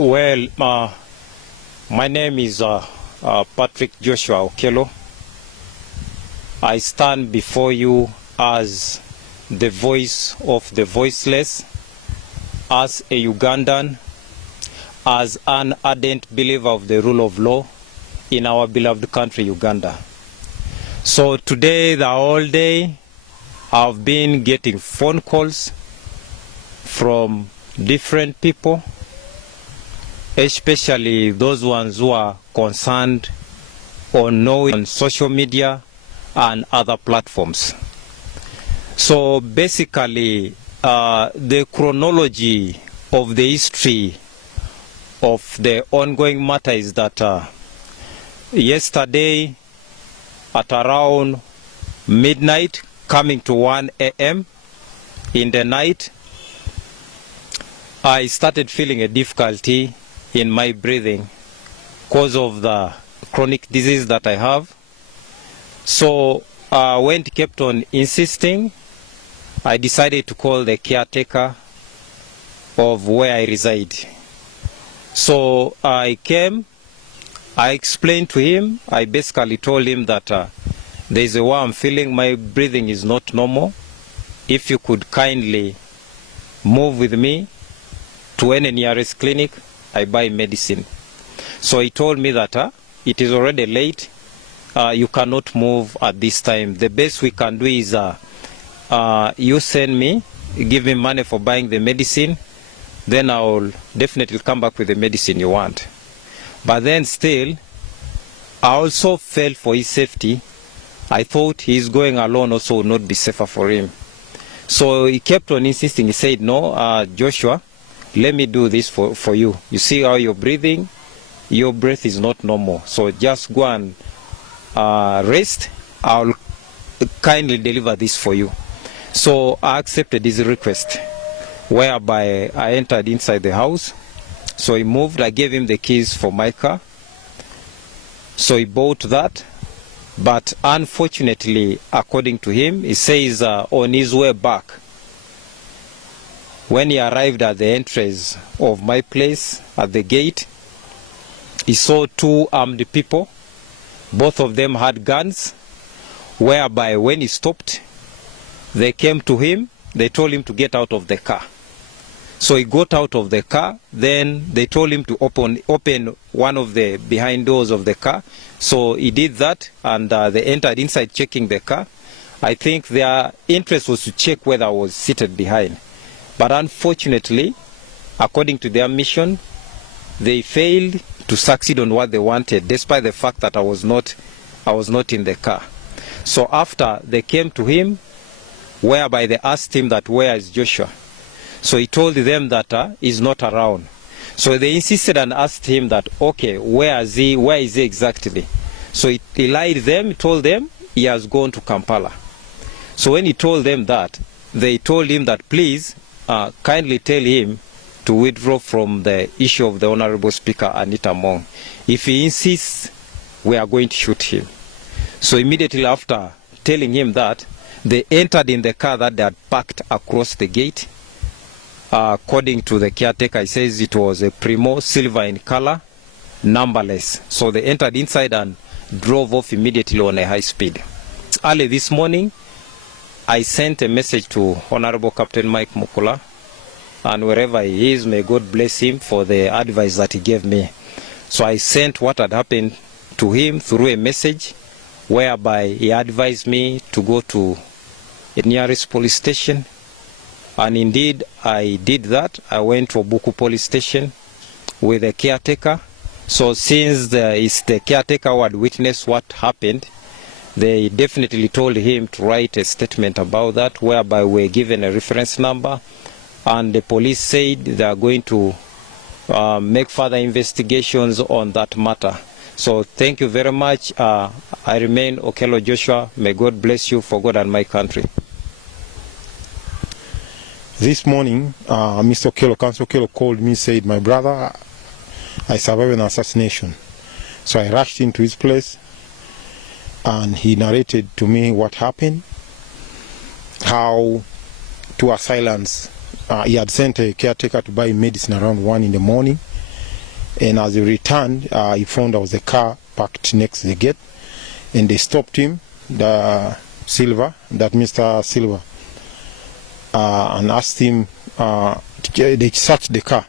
Well, my name is Patrick Joshua Okello. I stand before you as the voice of the voiceless, as a Ugandan, as an ardent believer of the rule of law in our beloved country, Uganda. So today, the whole day, I've been getting phone calls from different people, especially those ones who are concerned or knowing on social media and other platforms. So basically, the chronology of the history of the ongoing matter is that yesterday at around midnight, coming to 1 a.m. in the night, I started feeling a difficulty in my breathing because of the chronic disease that I have. So when it kept on insisting, I decided to call the caretaker of where I reside. So I came, I explained to him, I basically told him that there's a way I'm feeling, my breathing is not normal. If you could kindly move with me to any nearest clinic, I buy medicine. So he told me that it is already late, you cannot move at this time. The best we can do is you send me, give me money for buying the medicine, then I'll definitely come back with the medicine you want. But then still, I also felt for his safety. I thought he's going alone also would not be safer for him. So he kept on insisting. He said, no, Joshua, let me do this for you. You see how you're breathing? Your breath is not normal. So just go and rest. I'll kindly deliver this for you. So I accepted his request, whereby I entered inside the house. So he moved. I gave him the keys for my car. So he bought that. But unfortunately, according to him, he says on his way back, when he arrived at the entrance of my place, at the gate, he saw two armed people. Both of them had guns, whereby when he stopped, they came to him, they told him to get out of the car. So he got out of the car, then they told him to open one of the behind doors of the car. So he did that, and they entered inside checking the car. I think their interest was to check whether I was seated behind. But unfortunately, according to their mission, they failed to succeed on what they wanted, despite the fact that I was not in the car. So after they came to him, whereby they asked him that, where is Joshua? So he told them that he's not around. So they insisted and asked him that, okay, where is he exactly? So he lied to them, he told them he has gone to Kampala. So when he told them that, they told him that, please, kindly tell him to withdraw from the issue of the Honorable Speaker Anita. If he insists, we are going to shoot him. So immediately after telling him that, they entered in the car that they had parked across the gate. According to the caretaker, he says it was a Primo, silver in color, numberless. So they entered inside and drove off immediately on a high speed. Early this morning, I sent a message to Honorable Captain Mike Mukula, and wherever he is, may God bless him for the advice that he gave me. So I sent what had happened to him through a message, whereby he advised me to go to the nearest police station. And indeed, I did that. I went to Obuku police station with the caretaker. So since it's the caretaker who had witnessed what happened, they definitely told him to write a statement about that, whereby we're given a reference number. And the police said they are going to make further investigations on that matter. So thank you very much. I remain Okello Joshua. May God bless you for God and my country. This morning, Mr. Okello, Councillor Okello called me, said, my brother, I survived an assassination. So I rushed into his place, and he narrated to me what happened, how to assailants, he had sent a caretaker to buy medicine around 1 in the morning. And as he returned, he found there was a car parked next to the gate, and they stopped him, Mr. Silva, and asked him, they searched the car,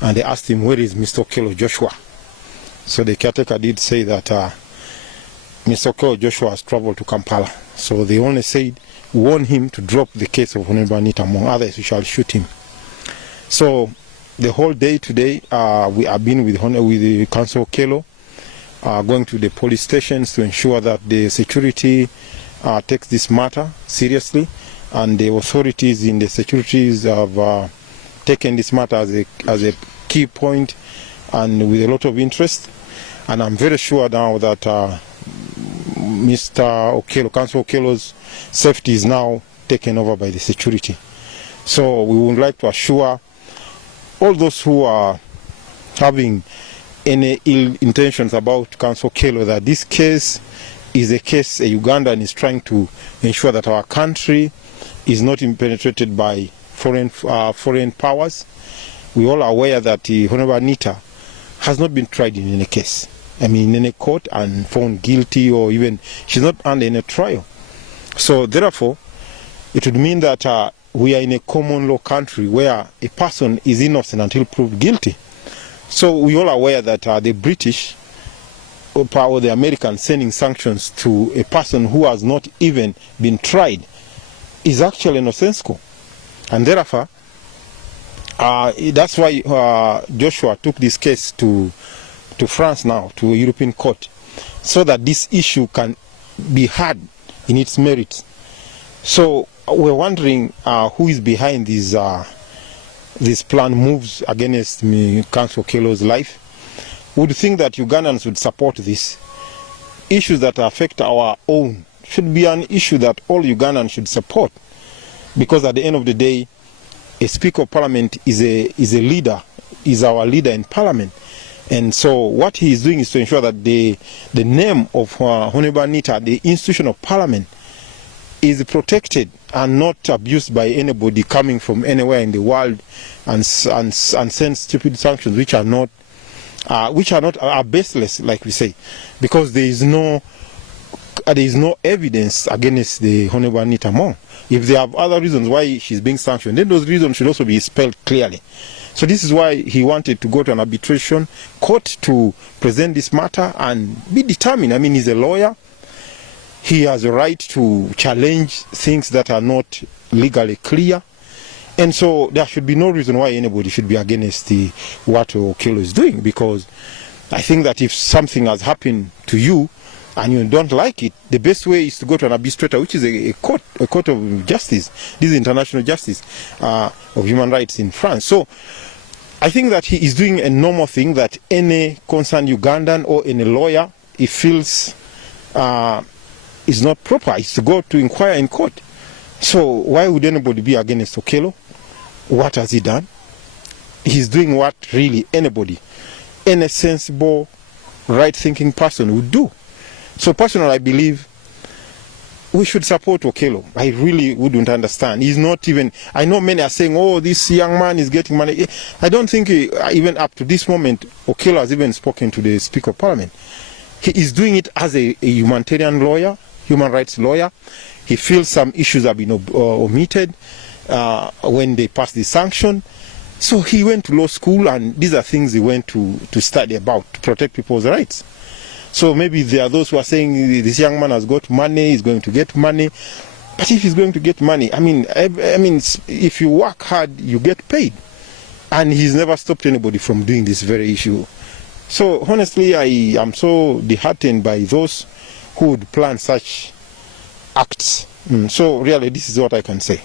and they asked him, where is Mr. Okello Joshua? So the caretaker did say that Mr. Okello Joshua has traveled to Kampala. So they only said, warn him to drop the case of Honorable Anita, among others, we shall shoot him. So the whole day today, we have been with the Council Okello, going to the police stations to ensure that the security takes this matter seriously, and the authorities in the securities have taken this matter as a key point and with a lot of interest. And I'm very sure now that Mr. Okello, Council Okello's safety is now taken over by the security. So we would like to assure all those who are having any ill intentions about Council Okello that this case is a case a Ugandan is trying to ensure that our country is not penetrated by foreign powers. We all are aware that Honorable Anita has not been tried in any case. I mean, in a court and found guilty, or even she's not under any trial. So therefore, it would mean that we are in a common law country where a person is innocent until proved guilty. So we all are aware that the British or the Americans sending sanctions to a person who has not even been tried is actually nonsensical. And therefore, that's why Joshua took this case to France now, to a European court, so that this issue can be heard in its merits. So we're wondering who is behind these planned moves against Council Okello's life. Would think that Ugandans would support this. Issues that affect our own should be an issue that all Ugandans should support, because at the end of the day, a Speaker of Parliament is a leader, is our leader in Parliament. And so what he is doing is to ensure that the name of Honorable Anita, the institution of Parliament, is protected and not abused by anybody coming from anywhere in the world and send stupid sanctions which are baseless, like we say, because there is no evidence against the Honorable Anita Mong. If they have other reasons why she's being sanctioned, then those reasons should also be spelled clearly. So this is why he wanted to go to an arbitration court to present this matter and be determined. I mean, he's a lawyer. He has a right to challenge things that are not legally clear. And so there should be no reason why anybody should be against what Okello is doing, because I think that if something has happened to you and you don't like it, the best way is to go to an arbitrator, which is a court of justice. This is international justice of human rights in France. So I think that he is doing a normal thing that any concerned Ugandan or any lawyer, he feels is not proper, is to go to inquire in court. So why would anybody be against Okello? What has he done? He's doing what really anybody, any sensible, right-thinking person would do. So personally, I believe we should support Okello. I really wouldn't understand. He's not even, I know many are saying, oh, this young man is getting money. I don't think even up to this moment, Okello has even spoken to the Speaker of Parliament. He is doing it as a humanitarian lawyer, human rights lawyer. He feels some issues have been omitted when they passed the sanction. So he went to law school, and these are things he went to study about, to protect people's rights. So maybe there are those who are saying this young man has got money, he's going to get money. But if he's going to get money, I mean, if you work hard, you get paid. And he's never stopped anybody from doing this very issue. So honestly, I am so disheartened by those who would plan such acts. So really, this is what I can say.